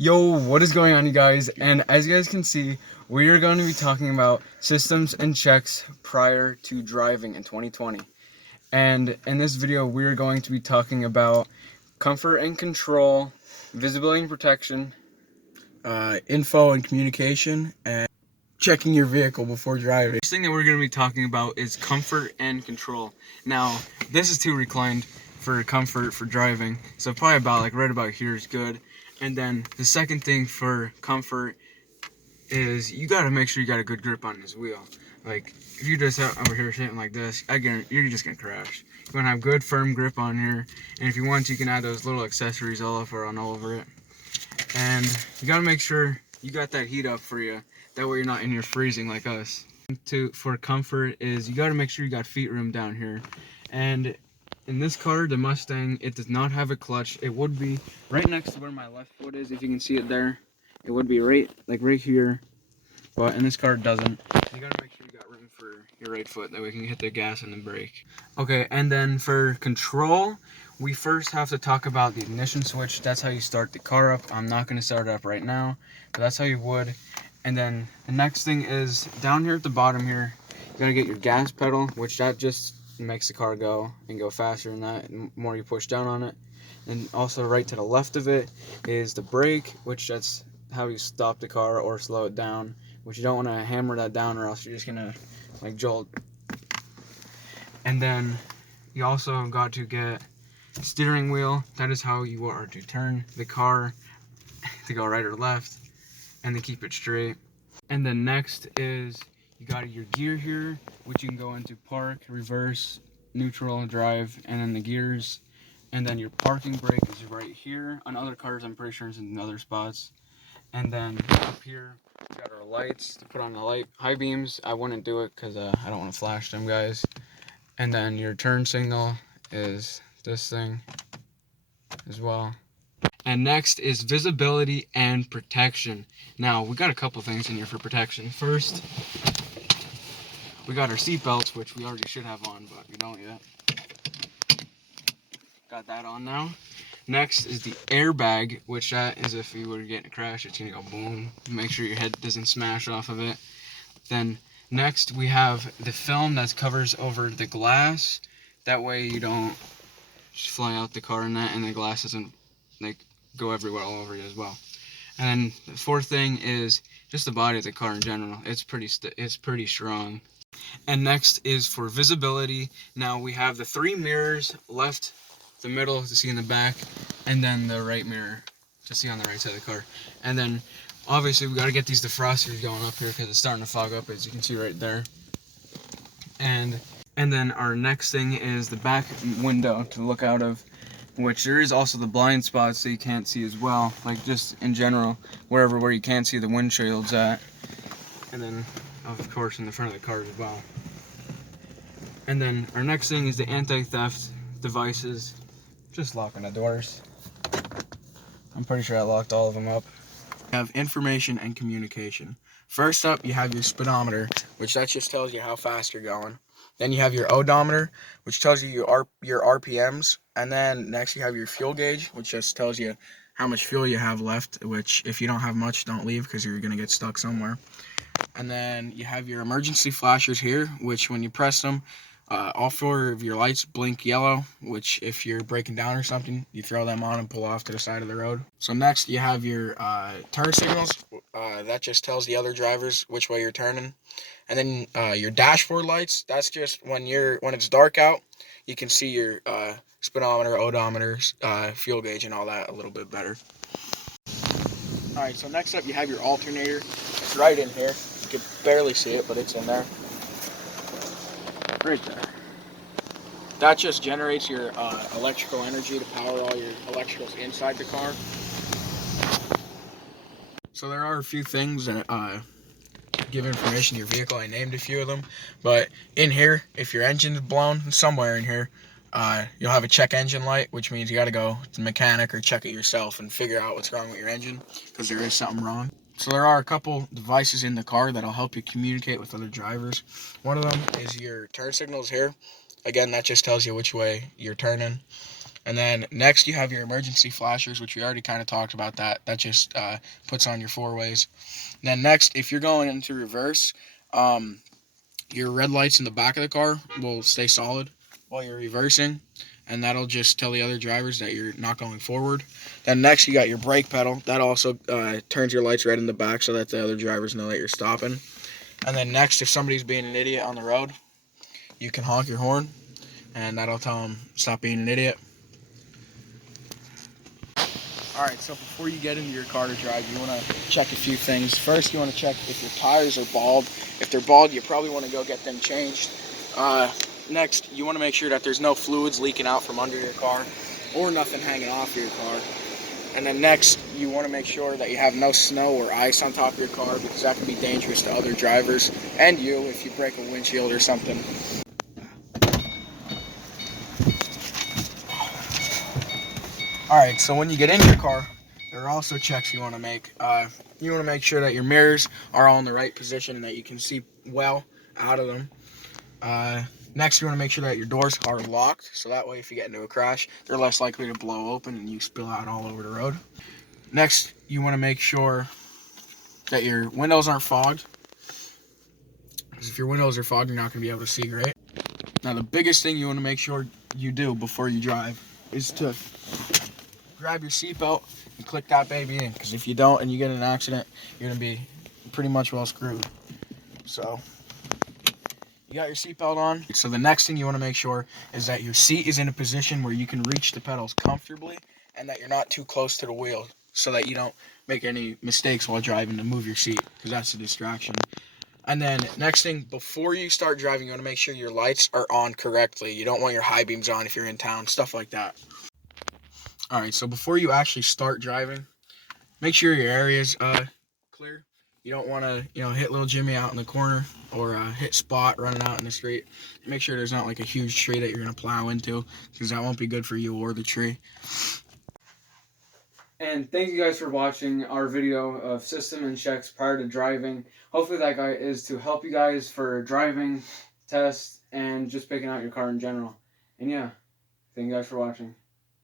Yo, what is going on, you guys? And as you guys can see, we are going to be talking about systems and checks prior to driving in 2020. And in this video, we are going to be talking about comfort and control, visibility and protection, info and communication, and checking your vehicle before driving. First thing that we're going to be talking about is comfort and control. Now, this is too reclined for comfort for driving, so probably about right about here is good. And then the second thing for comfort is you got to make sure you got a good grip on this wheel. Like if you just have over here sitting like this, again, you're just gonna crash. You want to have good firm grip on here, and if you want, you can add those little accessories all over it. And you got to make sure you got that heat up for you. That way you're not in here freezing like us. For comfort is you got to make sure you got feet room down here. And in this car, the Mustang, it does not have a clutch. It would be right next to where my left foot is, if you can see it there. It would be right here. But in this car, it doesn't. You got to make sure you got room for your right foot. That way you can hit the gas and the brake. Okay, and then for control, we first have to talk about the ignition switch. That's how you start the car up. I'm not going to start it up right now, but that's how you would. And then the next thing is down here at the bottom here, you got to get your gas pedal, which that just makes the car go and go faster than that, the more you push down on it. And also right to the left of it is the brake, which that's how you stop the car or slow it down, which you don't want to hammer that down or else you're just going to like jolt. And then you also got to get steering wheel. That is how you are to turn the car to go right or left and to keep it straight. And then next is you got your gear here, which you can go into park, reverse, neutral, drive, and then the gears. And then your parking brake is right here. On other cars, I'm pretty sure it's in other spots. And then up here, we got our lights to put on the light. High beams, I wouldn't do it because I don't want to flash them, guys. And then your turn signal is this thing as well. And next is visibility and protection. Now, we got a couple things in here for protection. First, we got our seat belts, which we already should have on, but we don't yet. Got that on now. Next is the airbag, which that is if you were to get in a crash, it's gonna go boom. Make sure your head doesn't smash off of it. Then next we have the film that covers over the glass. That way you don't just fly out the car in that, and the glass doesn't like go everywhere all over you as well. And then the fourth thing is just the body of the car in general. It's pretty strong. And next is for visibility. Now we have the 3 mirrors, left, the middle to see in the back, and then the right mirror to see on the right side of the car. And then obviously we got to get these defrosters going up here because it's starting to fog up, as you can see right there. And then our next thing is the back window to look out of, which there is also the blind spots so you can't see as well, like just in general, where you can't see the windshields at. And then of course in the front of the car as well. And then our next thing is the anti-theft devices, just locking the doors. I'm pretty sure I locked all of them up. You have information and communication. First up, you have your speedometer, which that just tells you how fast you're going. Then you have your odometer, which tells you your RPMs. And then next you have your fuel gauge, which just tells you how much fuel you have left, which if you don't have much, don't leave because you're going to get stuck somewhere. And then you have your emergency flashers here, which when you press them, all 4 of your lights blink yellow, which if you're breaking down or something, you throw them on and pull off to the side of the road. So next you have your turn signals. That just tells the other drivers which way you're turning. And then your dashboard lights, that's just when it's dark out, you can see your speedometer, odometer, fuel gauge, and all that a little bit better. Alright, so next up you have your alternator. It's right in here. You can barely see it, but it's in there. Right there. That just generates your electrical energy to power all your electricals inside the car. So there are a few things that give information to your vehicle. I named a few of them, but in here, if your engine's blown, somewhere in here, you'll have a check engine light, which means you got to go to the mechanic or check it yourself and figure out what's wrong with your engine, because there is something wrong. So there are a couple devices in the car that'll help you communicate with other drivers. One of them is your turn signals here. Again, that just tells you which way you're turning. And then next you have your emergency flashers, which we already kind of talked about that. That just puts on your four ways. And then next, if you're going into reverse, your red lights in the back of the car will stay solid while you're reversing, and that'll just tell the other drivers that you're not going forward. Then next you got your brake pedal. That also turns your lights red in the back so that the other drivers know that you're stopping. And then next, if somebody's being an idiot on the road, you can honk your horn, and that'll tell them stop being an idiot. Alright, so before you get into your car to drive, you want to check a few things. First, you want to check if your tires are bald. If they're bald, you probably want to go get them changed. Next, you want to make sure that there's no fluids leaking out from under your car or nothing hanging off your car. And then next, you want to make sure that you have no snow or ice on top of your car, because that can be dangerous to other drivers and you if you break a windshield or something. Alright, so when you get in your car, there are also checks you want to make. You want to make sure that your mirrors are all in the right position and that you can see well out of them. Next, you want to make sure that your doors are locked, so that way if you get into a crash, they're less likely to blow open and you spill out all over the road. Next, you want to make sure that your windows aren't fogged, because if your windows are fogged, you're not going to be able to see great. Now, the biggest thing you want to make sure you do before you drive is to grab your seatbelt and click that baby in, because if you don't and you get in an accident, you're going to be pretty much well screwed. So you got your seatbelt on. So the next thing you want to make sure is that your seat is in a position where you can reach the pedals comfortably and that you're not too close to the wheel, so that you don't make any mistakes while driving to move your seat, because that's a distraction. And then next thing, before you start driving, you want to make sure your lights are on correctly. You don't want your high beams on if you're in town, stuff like that. All right, so before you actually start driving, make sure your area's clear. You don't want to, hit little Jimmy out in the corner or hit Spot running out in the street. Make sure there's not like a huge tree that you're going to plow into, because that won't be good for you or the tree. And thank you guys for watching our video of system and checks prior to driving. Hopefully that guy is to help you guys for driving tests and just picking out your car in general. And yeah, thank you guys for watching.